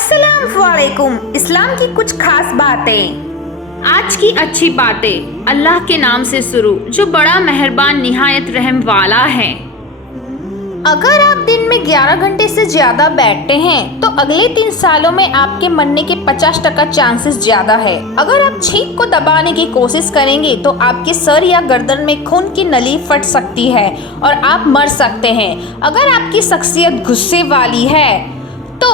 अस्सलाम वालेकुम। इस्लाम की कुछ खास बातें। आज की अच्छी बातें अल्लाह के नाम से शुरू, जो बड़ा मेहरबान निहायत रहम वाला है। अगर आप दिन में 11 घंटे से ज्यादा बैठते हैं तो अगले 3 सालों में आपके मरने के 50% चांसेस ज्यादा है। अगर आप छींक को दबाने की कोशिश करेंगे तो आपके सर या गर्दन में खून की नली फट सकती है और आप मर सकते हैं। अगर आपकी शख्सियत गुस्से वाली है तो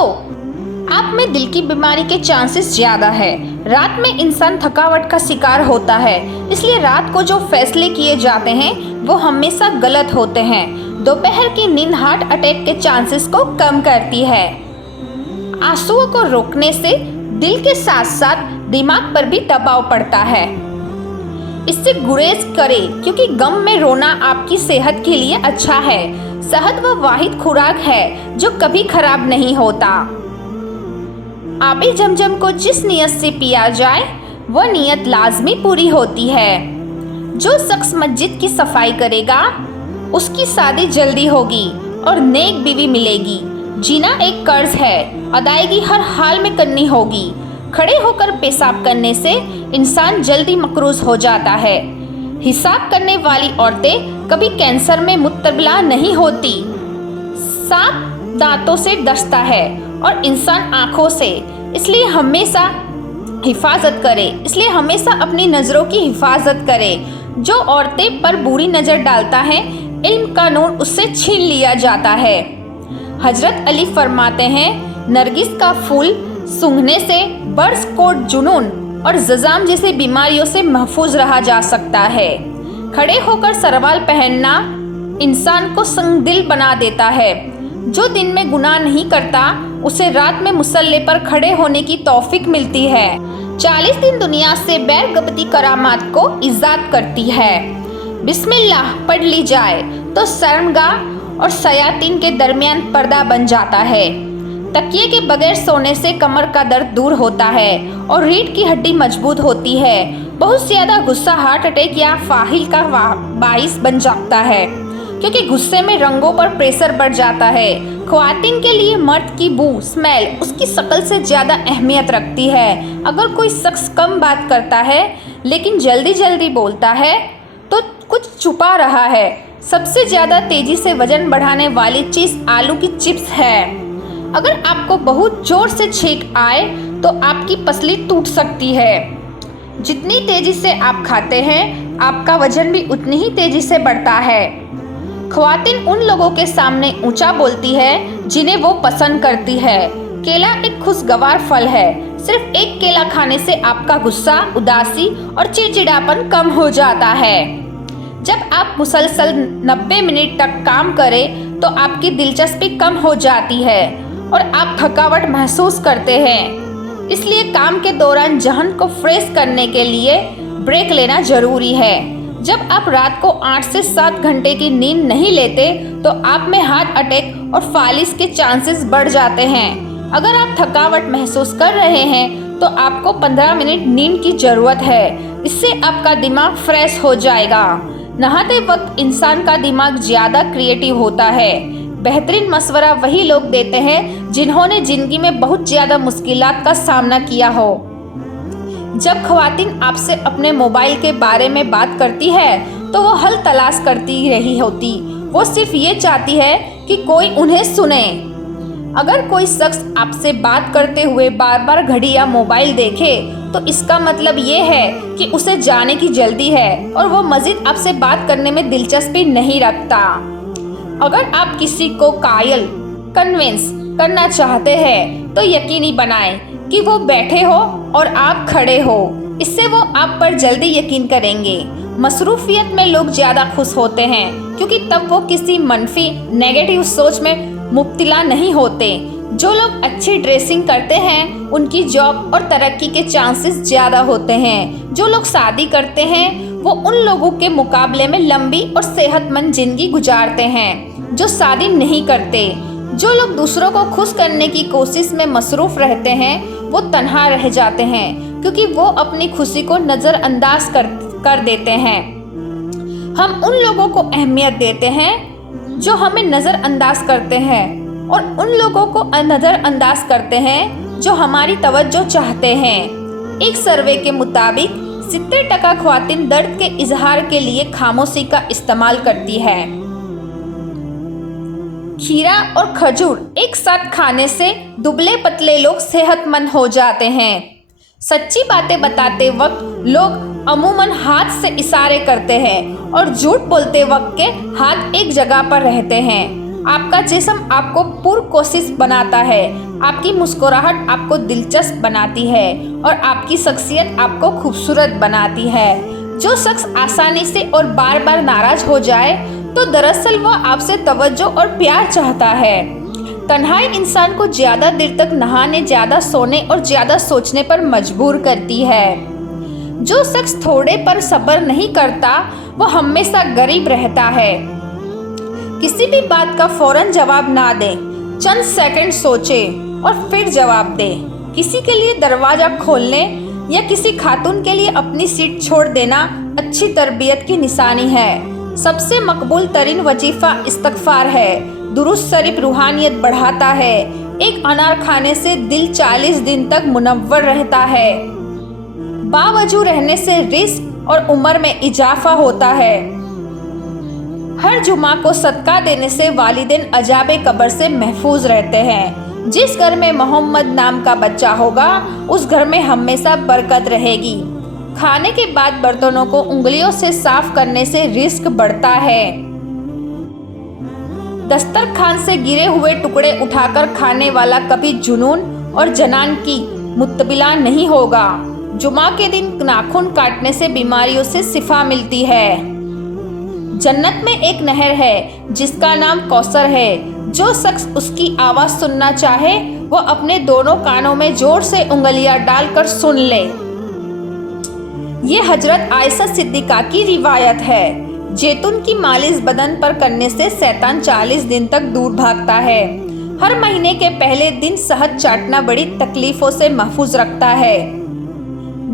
आप में दिल की बीमारी के चांसेस ज्यादा है। रात में इंसान थकावट का शिकार होता है, इसलिए रात को जो फैसले किए जाते हैं वो हमेशा गलत होते हैं। दोपहर की नींद हार्ट अटैक के चांसेस को कम करती है। आंसुओं को रोकने से दिल के साथ साथ दिमाग पर भी दबाव पड़ता है। इससे गुरेज करें, क्योंकि गम में रोना आपकी सेहत के लिए अच्छा है। शहद वह वाहिद खुराक है जो कभी खराब नहीं होता। आबे जमजम को जिस नियत से पिया जाए वह नियत लाजमी पूरी होती है। जो शख्स मस्जिद की सफाई करेगा उसकी शादी जल्दी होगी और नेक बीवी मिलेगी। जीना एक कर्ज है, अदायगी हर हाल में करनी होगी। खड़े होकर पेशाब करने से इंसान जल्दी मकरूज हो जाता है। हिसाब करने वाली औरतें कभी कैंसर में मुब्तला नहीं होती। सांप दांतों से डसता है और इंसान आँखों से, इसलिए हमेशा अपनी नज़रों की हिफाजत करें। जो औरतें पर बुरी नज़र डालता है इल्म का नूर उससे छीन लिया जाता है। हजरत अली फरमाते हैं, नरगिस का फूल सूंघने से बर्स कोट जुनून और ज़ुकाम जैसे बीमारियों से महफूज रहा जा सकता है। खड़े होकर सरवाल पहनना इंसान को संगदिल बना देता है। जो दिन में गुनाह नहीं करता उसे रात में मुसल्ले पर खड़े होने की तौफीक मिलती है। 40 दिन दुनिया से बैरगबती करामात को इजाद करती है। बिस्मिल्लाह पढ़ ली जाए तो शर्मगाह और शयातीन के दरमियान पर्दा बन जाता है। तकिए के बगैर सोने से कमर का दर्द दूर होता है और रीढ़ की हड्डी मजबूत होती है। बहुत ज़्यादा गुस्सा हार्ट अटैक या फाहिल का बाइस बन जाता है, क्योंकि गुस्से में रंगों पर प्रेशर बढ़ जाता है। ख्वातीन के लिए मर्द की बू स्मेल उसकी शक्ल से ज़्यादा अहमियत रखती है। अगर कोई शख्स कम बात करता है लेकिन जल्दी जल्दी बोलता है तो कुछ छुपा रहा है। सबसे ज़्यादा तेज़ी से वजन बढ़ाने वाली चीज़ आलू की चिप्स है। अगर आपको बहुत ज़ोर से छींक आए तो आपकी पसली टूट सकती है। जितनी तेज़ी से आप खाते हैं आपका वजन भी उतनी ही तेज़ी से बढ़ता है। ख्वातीन उन लोगों के सामने ऊंचा बोलती है जिन्हें वो पसंद करती है। केला एक खुशगवार फल है। सिर्फ एक केला खाने से आपका गुस्सा, उदासी और चिड़चिड़ापन कम हो जाता है। जब आप मुसलसल 90 मिनट तक काम करें तो आपकी दिलचस्पी कम हो जाती है और आप थकावट महसूस करते हैं। इसलिए काम के दौरान जहन को फ्रेश करने के लिए ब्रेक लेना जरूरी है। जब आप रात को 8 से 7 घंटे की नींद नहीं लेते तो आप में हार्ट अटैक और फालिस के चांसेस बढ़ जाते हैं। अगर आप थकावट महसूस कर रहे हैं तो आपको 15 मिनट नींद की ज़रूरत है। इससे आपका दिमाग फ्रेश हो जाएगा। नहाते वक्त इंसान का दिमाग ज़्यादा क्रिएटिव होता है। बेहतरीन मशवरा वही लोग देते हैं जिन्होंने ज़िंदगी में बहुत ज़्यादा मुश्किलात का सामना किया हो। जब ख्वातीन आपसे अपने मोबाइल के बारे में बात करती है तो वो हल तलाश करती रही होती। वो सिर्फ ये चाहती है कि कोई उन्हें सुने। अगर कोई शख्स आपसे बात करते हुए बार बार घड़ी या मोबाइल देखे तो इसका मतलब ये है कि उसे जाने की जल्दी है और वो मज़ीद आपसे बात करने में दिलचस्पी नहीं रखता। अगर आप किसी को कन्विंस करना चाहते हैं तो यकीनी बनाएं कि वो बैठे हो और आप खड़े हो। इससे वो आप पर जल्दी यकीन करेंगे। मसरूफियत में लोग ज़्यादा खुश होते हैं क्योंकि तब वो किसी मनफी नेगेटिव सोच में मुब्तला नहीं होते। जो लोग अच्छी ड्रेसिंग करते हैं उनकी जॉब और तरक्की के चांसेस ज़्यादा होते हैं। जो लोग शादी करते हैं वो उन लोगों के मुकाबले में लंबी और सेहतमंद जिंदगी गुजारते हैं जो शादी नहीं करते। जो लोग दूसरों को खुश करने की कोशिश में मसरूफ़ रहते हैं वो तन्हा रह जाते हैं, क्योंकि वो अपनी खुशी को नज़रअंदाज कर देते हैं। हम उन लोगों को अहमियत देते हैं जो हमें नज़रअंदाज करते हैं और उन लोगों को नज़रअंदाज करते हैं जो हमारी तवज्जो चाहते हैं। एक सर्वे के मुताबिक 70% ख्वातीन दर्द के इजहार के लिए खामोशी का इस्तेमाल करती है। खीरा और खजूर एक साथ खाने से दुबले पतले लोग सेहतमंद हो जाते हैं। सच्ची बातें बताते वक्त लोग अमूमन हाथ से इशारे करते हैं और झूठ बोलते वक्त के हाथ एक जगह पर रहते हैं। आपका जिस्म आपको पुरकोशिश बनाता है, आपकी मुस्कुराहट आपको दिलचस्प बनाती है और आपकी शख्सियत आपको खूबसूरत बनाती है। जो शख्स आसानी से और बार बार नाराज हो जाए तो दरअसल वह आपसे तवज्जो और प्यार चाहता है। तन्हाई इंसान को ज़्यादा देर तक नहाने, ज़्यादा सोने और ज़्यादा सोचने पर मजबूर करती है। जो शख्स थोड़े पर सब्र नहीं करता वह हमेशा गरीब रहता है। किसी भी बात का फौरन जवाब ना दें, चंद सेकंड सोचें और फिर जवाब दें। किसी के लिए दरवाज़ा खोलने या किसी खातून के लिए अपनी सीट छोड़ देना अच्छी तरबियत की निशानी है। सबसे मकबूल तरीन वजीफ़ा इस्तग़फ़ार है। दुरूद शरीफ रूहानियत बढ़ाता है। एक अनार खाने से दिल 40 दिन तक मुनव्वर रहता है। बावजू रहने से रिस्क और उम्र में इजाफा होता है। हर जुमा को सदका देने से वालिदैन अजाबे कब्र से महफूज रहते हैं। जिस घर में मोहम्मद नाम का बच्चा होगा उस घर में हमेशा बरकत रहेगी। खाने के बाद बर्तनों को उंगलियों से साफ करने से रिस्क बढ़ता है। दस्तरखान से गिरे हुए टुकड़े उठाकर खाने वाला कभी जुनून और जनान की मुत्तबिला नहीं होगा। जुमा के दिन नाखून काटने से बीमारियों से शिफा मिलती है। जन्नत में एक नहर है जिसका नाम कौसर है। जो शख्स उसकी आवाज़ सुनना चाहे वो अपने दोनों कानों में जोर से उंगलियां डालकर सुन ले। ये हजरत आयशा सिद्दीक़ा की रिवायत है। जैतून की मालिश बदन पर करने से शैतान 40 दिन तक दूर भागता है। हर महीने के पहले दिन शहद चाटना बड़ी तकलीफ़ों से महफूज रखता है।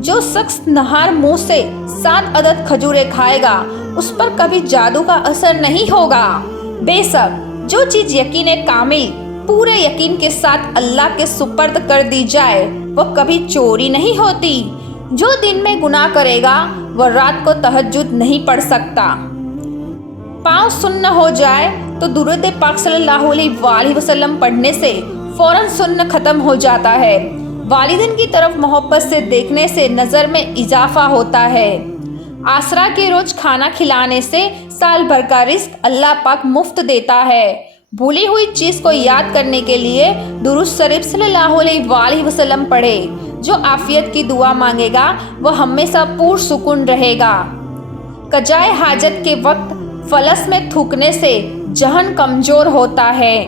जो शख्स नहार मुंह से 7 अदद खजूरें खाएगा उस पर कभी जादू का असर नहीं होगा। बेशक जो चीज़ यकीन कामिल पूरे यकीन के साथ अल्लाह के सुपर्द कर दी जाए वह कभी चोरी नहीं होती। जो दिन में गुनाह करेगा वह रात को तहज्जुद नहीं पढ़ सकता। पाँव सुन्न हो जाए तो दुरूद पाक सल्लल्लाहु अलैहि वसल्लम पढ़ने से फौरन सुन्न खत्म हो जाता है। वालिदैन की तरफ मोहब्बत से देखने से नज़र में इजाफा होता है। आसरा के रोज खाना खिलाने से साल भर का रिस्क अल्लाह पाक मुफ्त देता है। भूली हुई चीज़ को याद करने के लिए दुरूद शरीफ सल्लल्लाहु अलैहि वसल्लम पढ़े। जो आफियत की दुआ मांगेगा वह हमेशा पुरसुकून रहेगा। कजाए हाजत के वक्त फलस में थूकने से जहन कमज़ोर होता है।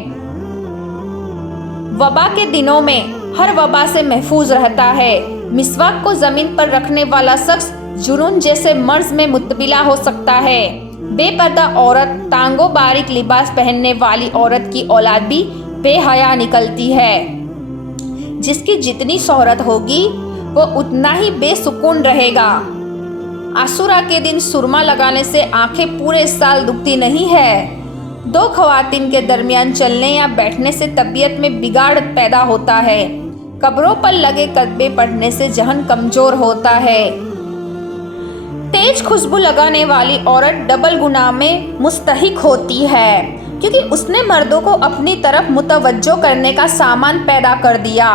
वबा के दिनों में हर वबा से महफूज रहता है। मिसवाक को ज़मीन पर रखने वाला शख्स जुनून जैसे मर्ज में मुतबिला हो सकता है। बेपर्दा औरत, तांगो बारीक लिबास पहनने वाली औरत की औलाद भी बेहया निकलती है। जिसकी जितनी शोहरत होगी वो उतना ही बेसुकून रहेगा। आशूरा के दिन सुरमा लगाने से आंखें पूरे साल दुखती नहीं है। 2 ख़वातीन के दरमियान चलने या बैठने से तबीयत में बिगाड़ पैदा होता है। कब्रों पर लगे कतबे पढ़ने से जहन कमज़ोर होता है। तेज खुशबू लगाने वाली औरत डबल गुनाह में मुस्तहिक होती है क्योंकि उसने मर्दों को अपनी तरफ मुतवज्जो करने का सामान पैदा कर दिया।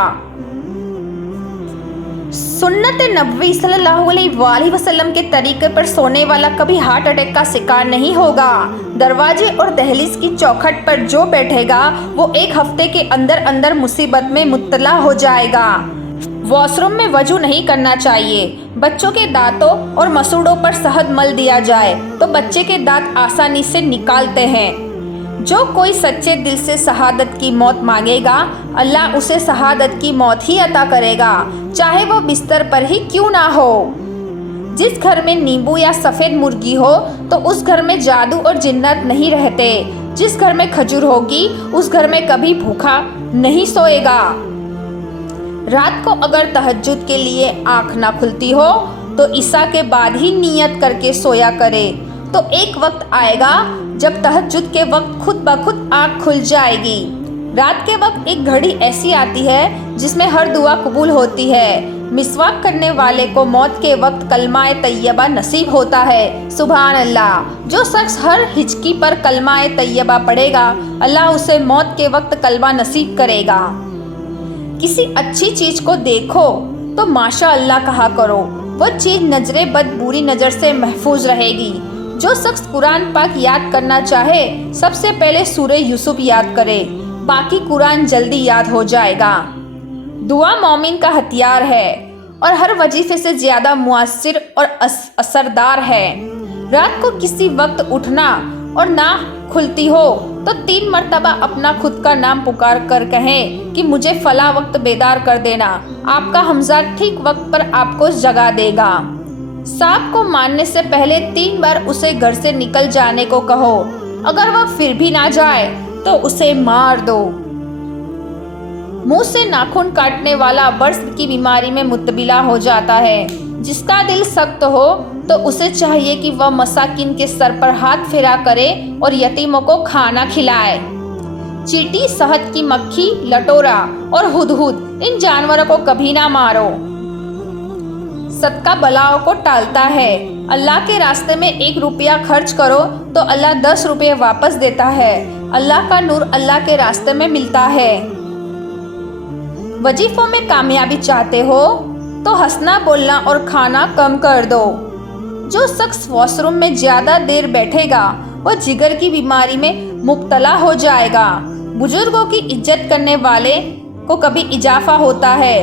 सुन्नत नबवी सल्लल्लाहु अलैहि वसल्लम के तरीके पर सोने वाला कभी हार्ट अटैक का शिकार नहीं होगा। दरवाजे और दहलीज की चौखट पर जो बैठेगा वो 1 हफ्ते के अंदर अंदर मुसीबत में मुब्तला हो जाएगा। वॉशरूम में वजू नहीं करना चाहिए। बच्चों के दांतों और मसूड़ों पर शहद मल दिया जाए तो बच्चे के दांत आसानी से निकालते हैं। जो कोई सच्चे दिल से शहादत की मौत मांगेगा अल्लाह उसे शहादत की मौत ही अता करेगा, चाहे वो बिस्तर पर ही क्यों ना हो। जिस घर में नींबू या सफ़ेद मुर्गी हो तो उस घर में जादू और जिन्नत नहीं रहते। जिस घर में खजूर होगी उस घर में कभी भूखा नहीं सोएगा। रात को अगर तहज्जुद के लिए आँख ना खुलती हो तो ईशा के बाद ही नियत करके सोया करे। तो एक वक्त आएगा जब तहज्जुद के वक्त खुद ब खुद आँख खुल जाएगी। रात के वक्त एक घड़ी ऐसी आती है जिसमें हर दुआ कबूल होती है। मिसवाक करने वाले को मौत के वक्त कलमाए तैयबा नसीब होता है। सुभान अल्लाह। जो शख्स हर हिचकी पर कलमाए तैयबा पढ़ेगा, अल्लाह उसे मौत के वक्त कलमा नसीब करेगा। किसी अच्छी चीज को देखो तो माशा अल्लाह कहा करो, वो चीज नजरे बद बुरी नजर से महफूज रहेगी। जो शख्स कुरान पाक याद करना चाहे, सबसे पहले सूरह यूसुफ याद करे, बाकी कुरान जल्दी याद हो जाएगा। दुआ मोमिन का हथियार है और हर वजीफे से ज़्यादा मुअस्सिर और असरदार है। रात को किसी वक्त उठना और ना खुलती हो तो 3 मरतबा अपना खुद का नाम पुकार कर कहें कि मुझे फला वक्त बेदार कर देना। आपका हमजा ठीक वक्त पर आपको जगा देगा। सांप को मारने से पहले 3 बार उसे घर से निकल जाने को कहो। अगर वह फिर भी ना जाए तो उसे मार दो। मुंह से नाखून काटने वाला बर्स की बीमारी में मुब्तला हो जाता है। जिसका दिल सख्त हो तो उसे चाहिए कि वह मसाकिन के सर पर हाथ फेरा करे और यतीमों को खाना खिलाए। चींटी, शहद की मक्खी, लटोरा और हुदहुद, इन जानवरों को कभी ना मारो। सदका बलाओं को टालता है। अल्लाह के रास्ते में 1 रुपया खर्च करो तो अल्लाह 10 रुपये वापस देता है। अल्लाह का नूर अल्लाह के रास्ते में मिलता है। वजीफों में कामयाबी चाहते हो तो हंसना, बोलना और खाना कम कर दो। जो शख्स वॉशरूम में ज़्यादा देर बैठेगा वो जिगर की बीमारी में मुब्तला हो जाएगा। बुजुर्गों की इज्जत करने वाले को कभी इजाफा होता है।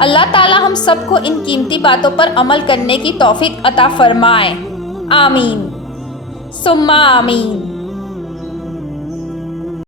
अल्लाह ताला हम सबको इन कीमती बातों पर अमल करने की तौफीक अता फरमाए। आमीन सुम्मा आमीन।